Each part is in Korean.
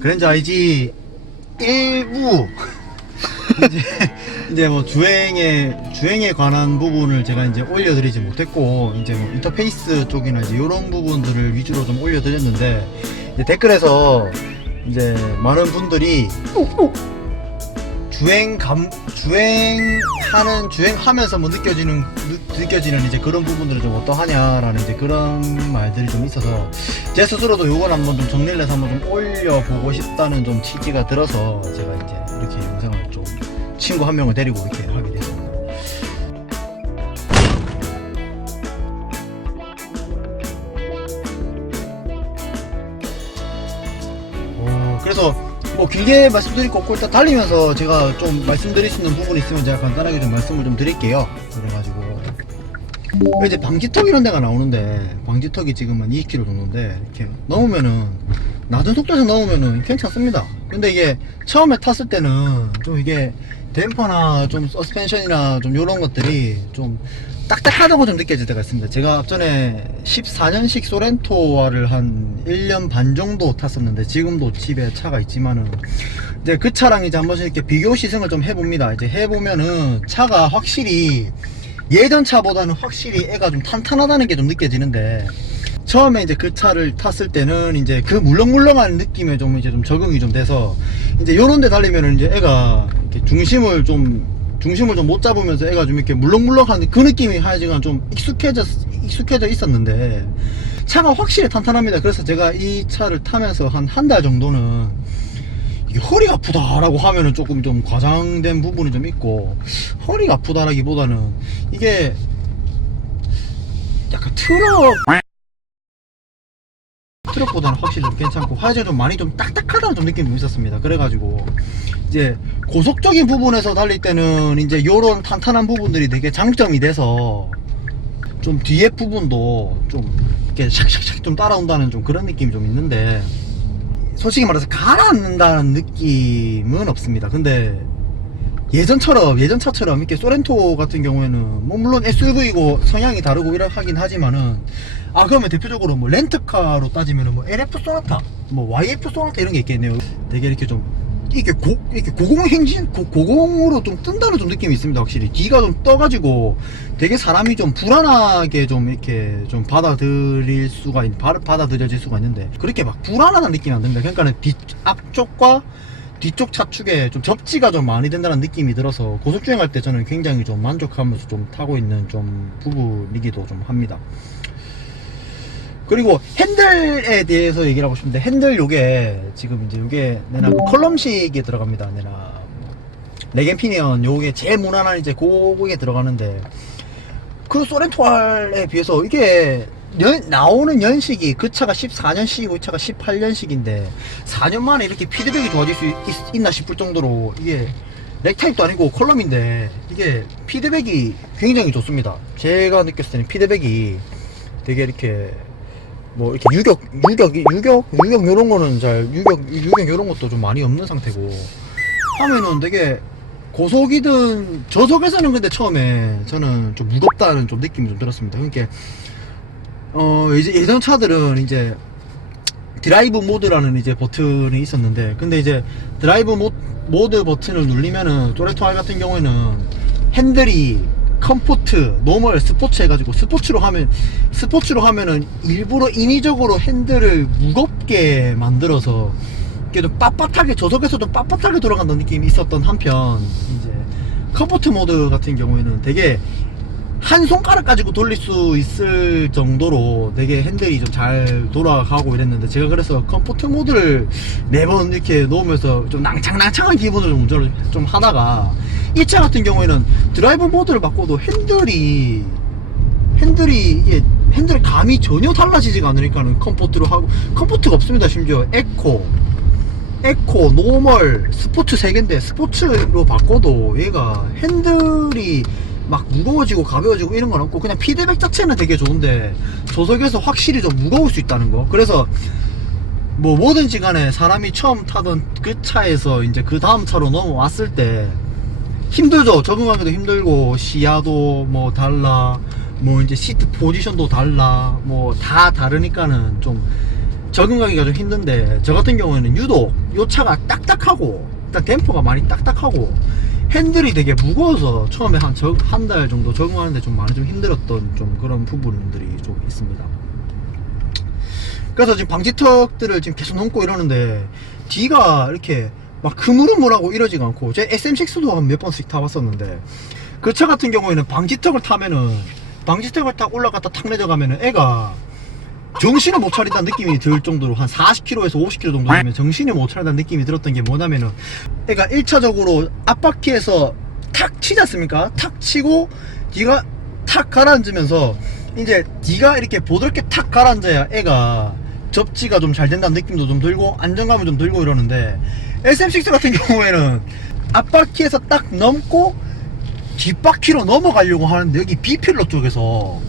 그랜저 IG 일부 이제 뭐 주행에 관한 부분을 제가 이제 올려드리지 못했고, 이제 뭐 인터페이스 쪽이나 이제 이런 부분들을 위주로 좀 올려드렸는데, 이제 댓글에서 이제 많은 분들이 주행하면서 뭐 느껴지는 이제 그런 부분들은 좀 어떠하냐라는 이제 그런 말들이 좀 있어서, 제 스스로도 요걸 한번 좀 정리를 해서 한번 좀 올려보고 싶다는 좀 취지가 들어서 제가 이제 이렇게 영상을 좀 친구 한 명을 데리고 이렇게 하게 됐습니다. 그래서 뭐 길게 말씀드릴 거 없고, 일단 달리면서 제가 좀 말씀드릴 수 있는 부분이 있으면 제가 간단하게 좀 말씀을 좀 드릴게요. 그래가지고 이제 방지턱 이런 데가 나오는데, 방지턱이 지금 한 20km 정도인데 이렇게 넘으면은, 낮은 속도에서 넘으면은 괜찮습니다. 근데 이게 처음에 탔을 때는 좀 이게 댐퍼나 좀 서스펜션이나 좀 요런 것들이 좀 딱딱하다고 좀 느껴질 때가 있습니다. 제가 앞전에 14년식 소렌토와를 한 1년 반 정도 탔었는데, 지금도 집에 차가 있지만은 이제 그 차랑 이제 한 번씩 이렇게 비교 시승을 좀 해봅니다. 이제 해보면은 차가 확실히 예전 차보다는 확실히 애가 좀 탄탄하다는 게 좀 느껴지는데, 처음에 이제 그 차를 탔을 때는 이제 그 물렁물렁한 느낌에 좀 이제 좀 적응이 좀 돼서, 이제 요런 데 달리면은 이제 애가 이렇게 중심을 좀 못 잡으면서 애가 좀 이렇게 물렁물렁한 그 느낌이 하여간 좀 익숙해져 있었는데, 차가 확실히 탄탄합니다. 그래서 제가 이 차를 타면서 한 달 정도는 이게 허리가 아프다라고 하면은 조금 좀 과장된 부분이 좀 있고, 허리가 아프다라기보다는 이게 약간 트럭보다는 확실히 좀 괜찮고, 하여튼 좀 많이 좀 딱딱하다는 좀 느낌이 좀 있었습니다. 그래가지고 이제 고속적인 부분에서 달릴 때는 이제 요런 탄탄한 부분들이 되게 장점이 돼서, 좀 뒤에 부분도 좀 이렇게 샥샥샥 좀 따라온다는 좀 그런 느낌이 좀 있는데, 솔직히 말해서 가라앉는다는 느낌은 없습니다. 근데 예전 차처럼 이렇게 소렌토 같은 경우에는 뭐 물론 SUV고 성향이 다르고 이렇게 하긴 하지만은, 그러면 대표적으로 뭐 렌트카로 따지면은 뭐 LF 소나타, 뭐 YF 소나타 이런 게 있겠네요. 되게 이렇게 좀 이렇게 고공으로 좀 뜬다는 좀 느낌이 있습니다. 확실히 뒤가 좀 떠가지고 되게 사람이 좀 불안하게 좀 이렇게 좀 받아들여질 수가 있는데, 그렇게 막 불안하다는 느낌이 안 듭니다. 그러니까는 앞쪽과 뒤쪽 차축에 좀 접지가 좀 많이 된다는 느낌이 들어서, 고속주행할 때 저는 굉장히 좀 만족하면서 좀 타고 있는 좀 부분이기도 좀 합니다. 그리고 핸들에 대해서 얘기를 하고 싶은데, 핸들 요게 지금 이제 요게 내나 그 컬럼식에 들어갑니다. 내나 레겐피니언 요게 제일 무난한 이제 그게 들어가는데, 그 소렌토알에 비해서 이게 나오는 연식이, 그 차가 14년식이고 이 차가 18년식인데 4년 만에 이렇게 피드백이 좋아질 수 있나 싶을 정도로, 이게 렉타입도 아니고 컬럼인데 이게 피드백이 굉장히 좋습니다. 제가 느꼈을 때는 피드백이 되게 이렇게 뭐 이렇게 유격 요런 거는 유격 요런 것도 좀 많이 없는 상태고, 하면은 되게 고속이든 저속에서는, 근데 처음에 저는 좀 무겁다는 좀 느낌이 좀 들었습니다. 그러니까 이제 예전 차들은 이제 드라이브 모드라는 이제 버튼이 있었는데, 근데 이제 드라이브 모드 버튼을 누르면은 소렌토알 같은 경우에는 핸들이 컴포트, 노멀, 스포츠 해가지고 스포츠로 하면은 일부러 인위적으로 핸들을 무겁게 만들어서 이게 좀 빳빳하게, 저속에서 좀 빳빳하게 돌아간다는 느낌이 있었던 한편, 이제 컴포트 모드 같은 경우에는 되게 한 손가락 가지고 돌릴 수 있을 정도로 되게 핸들이 좀 잘 돌아가고 이랬는데, 제가 그래서 컴포트 모드를 매번 이렇게 놓으면서 좀 낭창낭창한 기분을 좀 운전을 좀 하다가, 이 차 같은 경우에는 드라이브 모드를 바꿔도 핸들이 이게 핸들 감이 전혀 달라지지가 않으니까는 컴포트로 하고, 컴포트가 없습니다. 심지어 에코, 노멀, 스포츠 3개인데 스포츠로 바꿔도 얘가 핸들이 막 무거워지고 가벼워지고 이런 건 없고, 그냥 피드백 자체는 되게 좋은데 저속에서 확실히 좀 무거울 수 있다는 거. 그래서 뭐 뭐든지 간에 사람이 처음 타던 그 차에서 이제 그 다음 차로 넘어왔을 때 힘들죠. 적응하기도 힘들고, 시야도 뭐 달라, 뭐 이제 시트 포지션도 달라, 뭐 다 다르니까는 좀 적응하기가 좀 힘든데, 저 같은 경우에는 유독 요 차가 딱딱하고 일단 댐퍼가 많이 딱딱하고 핸들이 되게 무거워서 처음에 한 달 정도 적응하는데 좀 많이 좀 힘들었던 좀 그런 부분들이 좀 있습니다. 그래서 지금 방지턱들을 지금 계속 넘고 이러는데 뒤가 이렇게 막 흐물흐물하고 이러지가 않고, 제 SM6도 한 몇 번씩 타봤었는데 그 차 같은 경우에는 방지턱을 타면은, 방지턱을 딱 올라갔다 탁 내려가면은 애가 정신을 못 차린다는 느낌이 들 정도로 한 40km에서 50km 정도 되면 정신을 못 차린다는 느낌이 들었던 게 뭐냐면은, 애가 1차적으로 앞바퀴에서 탁 치지 않습니까? 탁 치고 뒤가 탁 가라앉으면서 이제 뒤가 이렇게 보드럽게 탁 가라앉아야 애가 접지가 좀 잘 된다는 느낌도 좀 들고 안정감을 좀 들고 이러는데, SM6 같은 경우에는 앞바퀴에서 딱 넘고 뒷바퀴로 넘어가려고 하는데 여기 B필러 쪽에서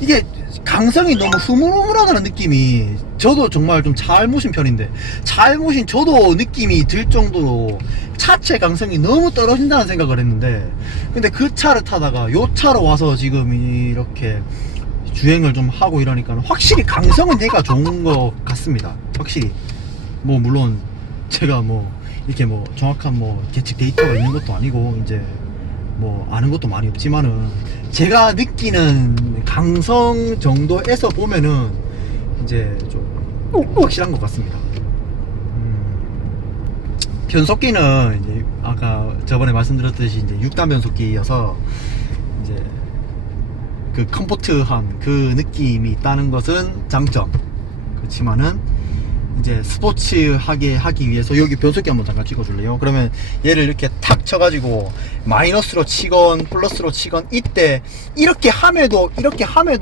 이게 강성이 너무 흐물흐물하다는 느낌이, 저도 정말 좀 잘 모신 편인데 잘 모신 저도 느낌이 들 정도로 차체 강성이 너무 떨어진다는 생각을 했는데, 근데 그 차를 타다가 요 차로 와서 지금 이렇게 주행을 좀 하고 이러니까 확실히 강성은 얘가 좋은 것 같습니다. 확실히 뭐 물론 제가 뭐 이렇게 뭐 정확한 뭐 계측 데이터가 있는 것도 아니고 이제 뭐 아는 것도 많이 없지만은 제가 느끼는 강성 정도에서 보면은 이제 좀 확실한 것 같습니다. 변속기는 이제 아까 저번에 말씀드렸듯이 이제 6단 변속기여서 이제 그 컴포트한 그 느낌이 있다는 것은 장점. 그렇지만은 이제 스포츠하게 하기 위해서 여기 변속기 한번 잠깐 찍어줄래요? 그러면 얘를 이렇게 탁 쳐가지고 마이너스로 치건 플러스로 치건 이때 이렇게 함에도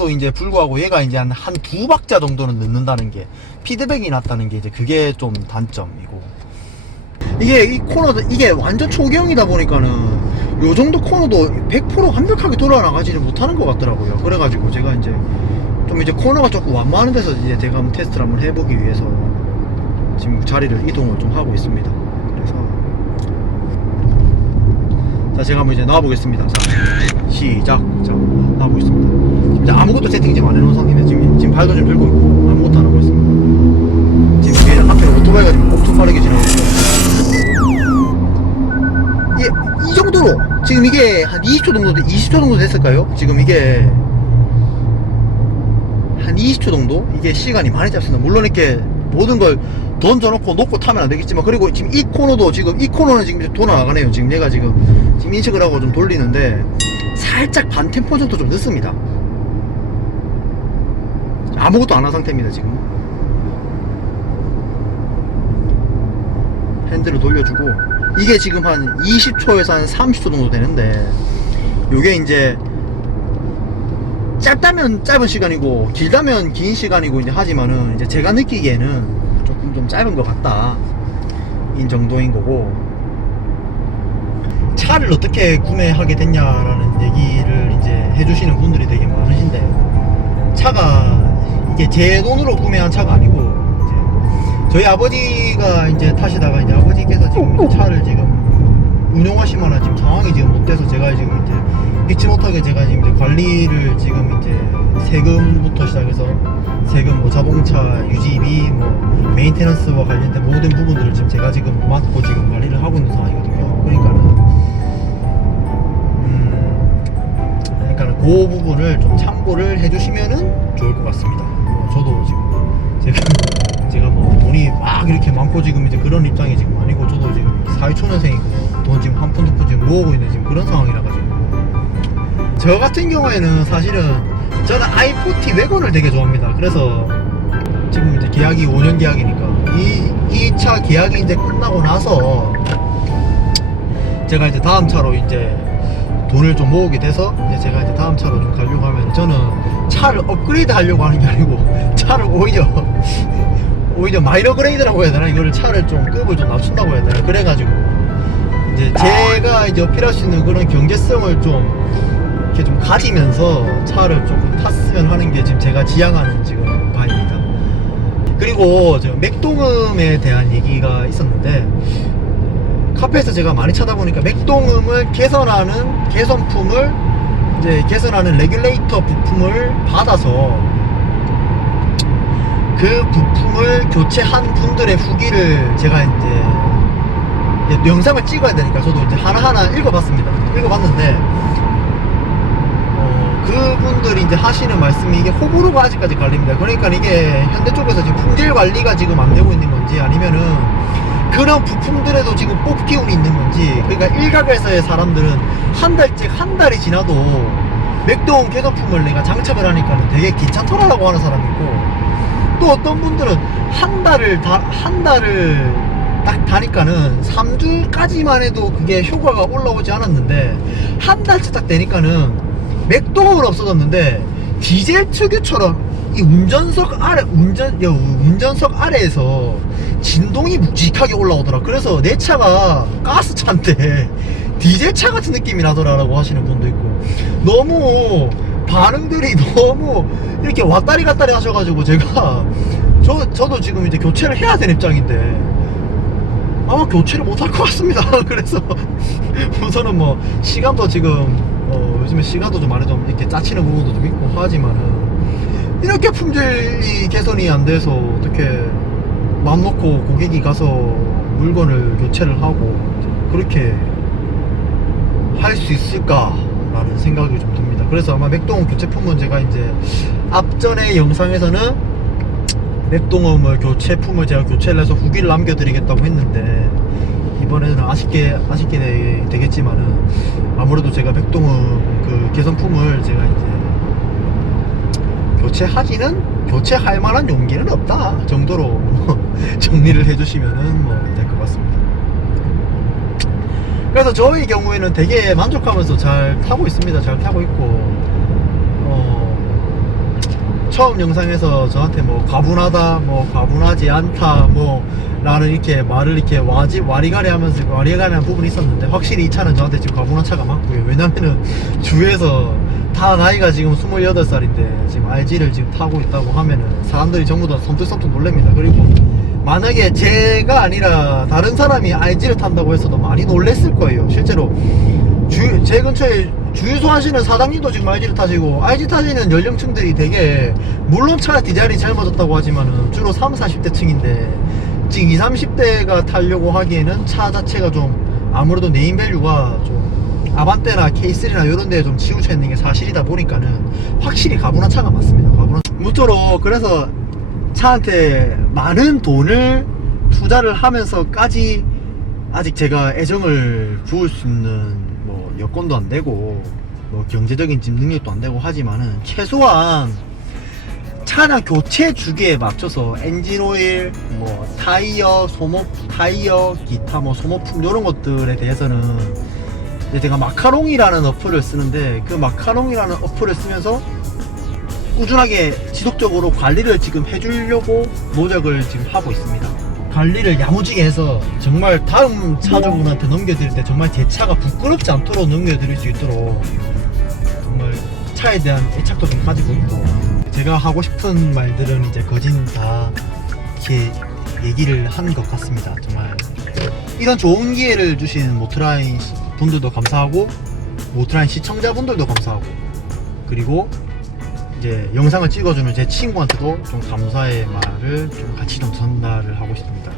이제 불구하고 얘가 이제 한 두 박자 정도는 늦는다는 게, 피드백이 났다는 게 이제 그게 좀 단점이고, 이게 이 코너도 이게 완전 초경이다 보니까는 요 정도 코너도 100% 완벽하게 돌아나가지는 못하는 것 같더라고요. 그래가지고 제가 이제 좀 이제 코너가 조금 완만한 데서 이제 제가 한번 테스트를 한번 해보기 위해서 지금 자리를 이동을 좀 하고 있습니다. 그래서 자, 제가 한번 이제 나와보겠습니다. 자, 시작. 자, 나와보겠습니다. 이제 아무것도 세팅 지금 안 해놓은 상태인데 지금 발도 좀 들고 있고 아무것도 안 하고 있습니다. 지금 뒤에 앞에 오토바이가 지금 엄청 빠르게 지나가고 있어요. 이 정도로 지금 이게 한 20초 정도 됐을까요? 지금 이게 한 20초 정도? 이게 시간이 많이 잡습니다. 물론 이렇게 모든 걸 던져놓고 놓고 타면 안 되겠지만, 그리고 지금 이 코너도 지금 이 코너는 지금 이제 돌아나가네요. 지금 얘가 지금 인식을 하고 좀 돌리는데 살짝 반 템포 정도 좀 늦습니다. 아무것도 안 한 상태입니다. 지금 핸들을 돌려주고 이게 지금 한 20초에서 한 30초 정도 되는데, 요게 이제 짧다면 짧은 시간이고 길다면 긴 시간이고 이제 하지만은 이제 제가 느끼기에는 조금 좀 짧은 것 같다 인 정도인 거고, 차를 어떻게 구매하게 됐냐라는 얘기를 이제 해주시는 분들이 되게 많으신데, 차가 이게 제 돈으로 구매한 차가 아니고 이제 저희 아버지가 이제 타시다가 이제 아버지께서 지금 차를 지금 운영하실 만한 지금 상황이 지금 못 돼서 제가 지금 이제 믿지 못하게 제가 지금 이제 관리를 지금 이제 세금부터 시작해서 세금, 뭐 자동차 유지비, 뭐 메인테넌스와 관련된 모든 부분들을 지금 제가 지금 맡고 지금 관리를 하고 있는 상황이거든요. 그러니까는 그 부분을 좀 참고를 해주시면은 좋을 것 같습니다. 저도 지금 제가 뭐 돈이 막 이렇게 많고 지금 이제 그런 입장이 지금 아니고, 저도 지금 사회초년생이고 돈 지금 한 푼 두 푼 지금 모으고 있는 지금 그런 상황이라 가지고, 저 같은 경우에는 사실은 저는 i40 외건을 되게 좋아합니다. 그래서 지금 이제 계약이 5년 계약이니까 이 차 계약이 이제 끝나고 나서 제가 이제 다음 차로 이제 돈을 좀 모으게 돼서 이제 제가 이제 다음 차로 좀 가려고 하면, 저는 차를 업그레이드 하려고 하는 게 아니고 차를 오히려 마이너 그레이드라고 해야 되나, 이거를 차를 좀 급을 좀 낮춘다고 해야 되나, 그래가지고 이제 제가 이제 어필할 수 있는 그런 경제성을 좀 이렇게 좀 가지면서 차를 조금 탔으면 하는 게 지금 제가 지향하는 지금 바입니다. 그리고 저 맥동음에 대한 얘기가 있었는데, 카페에서 제가 많이 찾아보니까 맥동음을 개선품을 이제 개선하는 레귤레이터 부품을 받아서 그 부품을 교체한 분들의 후기를 제가 이제 영상을 찍어야 되니까 저도 이제 하나하나 읽어봤습니다. 읽어봤는데 그분들이 이제 하시는 말씀이 이게 호불호가 아직까지 갈립니다. 그러니까 이게 현대 쪽에서 지금 품질 관리가 지금 안 되고 있는 건지 아니면은 그런 부품들에도 지금 뽑기운이 있는 건지, 그러니까 일각에서의 사람들은 한 달이 지나도 맥동 개선품을 내가 장착을 하니까는 되게 귀찮더라라고 하는 사람이 있고, 또 어떤 분들은 한 달을 딱 다니까는 3주까지만 해도 그게 효과가 올라오지 않았는데 한 달째 딱 되니까는 맥동은 없어졌는데 디젤 특유처럼 이 운전석 아래에서 진동이 묵직하게 올라오더라. 그래서 내 차가 가스차인데 디젤차 같은 느낌이 나더라라고 하시는 분도 있고, 너무 반응들이 너무 이렇게 왔다리 갔다리 하셔가지고 제가 저도 지금 이제 교체를 해야 되는 입장인데 아마 교체를 못 할 것 같습니다. 그래서 우선은 뭐 시간도 지금 요즘에 시간도 좀 많이 좀 이렇게 짜치는 부분도 좀 있고 하지만은 이렇게 품질이 개선이 안 돼서 어떻게 맘 놓고 고객이 가서 물건을 교체를 하고 그렇게 할 수 있을까라는 생각이 좀 듭니다. 그래서 아마 맥동음 교체품은 제가 이제 앞전의 영상에서는 맥동음을 교체품을 제가 교체를 해서 후기를 남겨드리겠다고 했는데, 이번에는 아쉽게 되겠지만은 아무래도 제가 맥동음 그 개선품을 제가 이제 교체할 만한 용기는 없다 정도로 정리를 해주시면은 뭐 될 것 같습니다. 그래서 저의 경우에는 되게 만족하면서 잘 타고 있습니다. 잘 타고 있고, 처음 영상에서 저한테 뭐 과분하다, 뭐 과분하지 않다, 뭐 라는 이렇게 말을 이렇게 와리가리 하면서 와리가리한 부분이 있었는데, 확실히 이 차는 저한테 지금 과분한 차가 맞고요. 왜냐면은 주위에서 다 나이가 지금 28살인데 지금 RG를 지금 타고 있다고 하면은 사람들이 전부 다 섬뜩섬뜩 놀랍니다. 그리고 만약에 제가 아니라 다른 사람이 RG를 탄다고 해서도 많이 놀랬을 거예요. 실제로 제 근처에 주유소 하시는 사장님도 지금 RG를 타시고, RG 타시는 연령층들이 되게, 물론 차 디자인이 젊어졌다고 하지만은 주로 30, 40대 층인데 지금 20, 30대가 타려고 하기에는 차 자체가 좀 아무래도 네임밸류가 좀 아반떼나 K3나 이런 데에 좀 치우쳐 있는 게 사실이다 보니까는 확실히 가분한 차가 맞습니다. 무쪼록 그래서 차한테 많은 돈을 투자를 하면서까지 아직 제가 애정을 부을 수 있는 뭐 여건도 안 되고 뭐 경제적인 지금 능력도 안 되고 하지만은 최소한 차량 교체 주기에 맞춰서 엔진오일, 뭐 타이어, 타이어, 기타 뭐 소모품 이런 것들에 대해서는 제가 마카롱이라는 어플을 쓰는데, 그 마카롱이라는 어플을 쓰면서 꾸준하게 지속적으로 관리를 지금 해주려고 노력을 지금 하고 있습니다. 관리를 야무지게 해서 정말 다음 차주분한테 넘겨드릴 때 정말 제 차가 부끄럽지 않도록 넘겨드릴 수 있도록 정말 차에 대한 애착도 좀 가지고 있고, 제가 하고 싶은 말들은 이제 거진 다 이렇게 얘기를 한 것 같습니다. 정말 이런 좋은 기회를 주신 모트라인 분들도 감사하고, 모트라인 시청자분들도 감사하고, 그리고 이제 영상을 찍어주는 제 친구한테도 좀 감사의 말을 좀 같이 좀 전달을 하고 싶습니다.